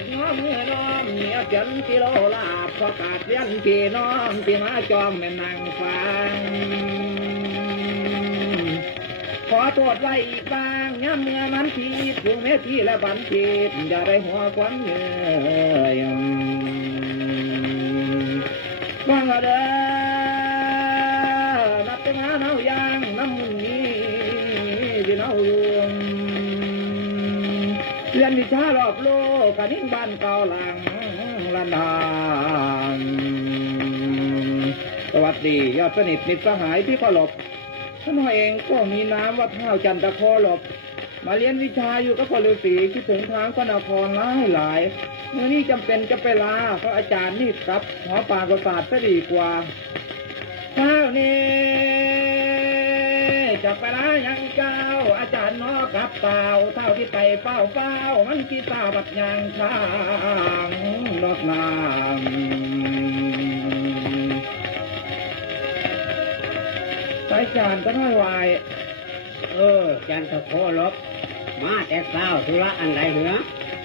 ดน้อมมือน้องเหนียวจนกิโลลาบพอกาดเลี้ยงพี่น้องที่มาจอมแม่นางฟังขอตรวจไว้อีกบางย้ำเมื่อมันทีถูกแมที่และบันทีอย่าได้หัวควันเหนื่อยว่างเด้อ เรียนวิชารอบโลกกันิ่งบ้านเก่าหลังละนางสวัสดียอดสนิทมิสหายที่เคารพท่านเองก็มีน้ำว่าเท้าจันตะโคหลบ มาเรียนวิชาอยู่กับพลฤาษีคิดถึงทางพระนครหลายหลายเมื่อนี้จำเป็นจะไปลาเพราะอาจารย์นี่กลับหอป่ากระสาทซะดีกว่าเช้านี้ จะไปลายังเจ้า อาจารย์นอกับเปล่าเท่าที่ไปเฝ้าเฝ้ามันกีตาบัดยางทางดอกนางไปจานก็น้อยวายเออจันทโคลบมาแต่เศร้าธุระอันใดเหรอ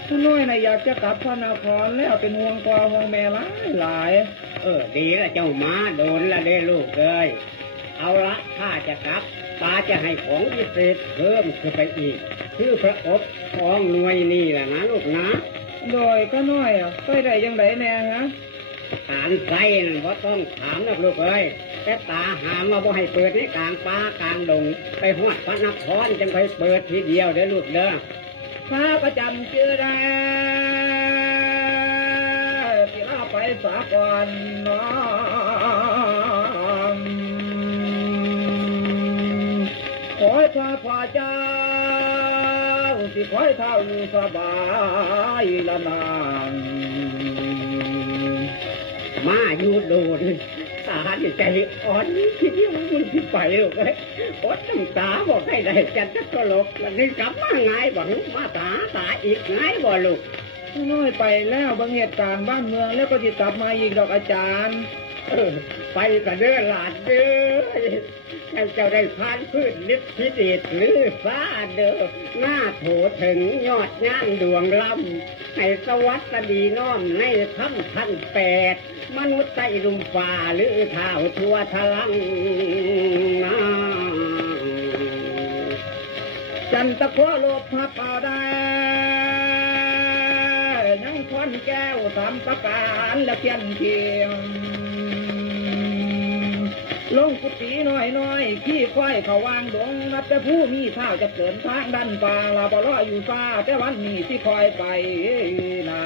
ผู้น้อยนะอยากจะกลับพระนครแล้วเป็นห่วงกว่าห่วงแม่หลายหลาย เออ ดีละเจ้ามาโดนละเด้ลูกเลยเอาละข้าจะกลับ ตาจะให้ของพิเศษเพิ่มขึ้นไปอีก คือพระอบของหน่วยนี่แหละนะลูกนะโดยก็น้อยอะไปได้ยังไงแน่ฮะการใส่นั่นว่าต้องถามนะลูกเอ้ยแต่ตาหามมาบ่ให้เปิดในกลางป่ากลางดง ไปหอดพระนครจังไปเปิดทีเดียวเด้อลูกเด้อข้าประจำชื่อได้ที่ลาไปสากลน้อง อให้ข้าพระเจ้าที่คอยเท่าอยู่สบายละนางมาอยู่โดนตาเนี่ยใจอ่อนนี่ทีเดียวมันที่ไปลูกเอ้อดน้ำตาบอกให้ได้จันทกลกวันนี้กลับมาไงายบอกมาตาตาอีกไงายบ่ลูก น้อยไปแล้วบางเหตุการณ์บ้านเมืองแล้วก็จะกลับมาอีกดอกอาจารย์อไปกันเด้อหลานเด้อให้เจ้าได้พานพืชนิพพิเดชหรือฟ้าเด้อหน้าโถถึงยอดย่างดวงลำให้สวัสดีน้อมในถ้ำพันแปด มนุษย์ใต้ลุมฟ้าหรือเท้าทั่วทะลังนาจันตะโคโลกพับเอาได้ ยังควันแก้วสามประการและเพียนเทียมลงกุฏิน้อยน้อยขี้ควายเขาวางดงนับแต่ผู้มีข้าวจะเกินทางดันป่าลาบล้ออยู่ซาแต่วันนี้ที่คอยไปนา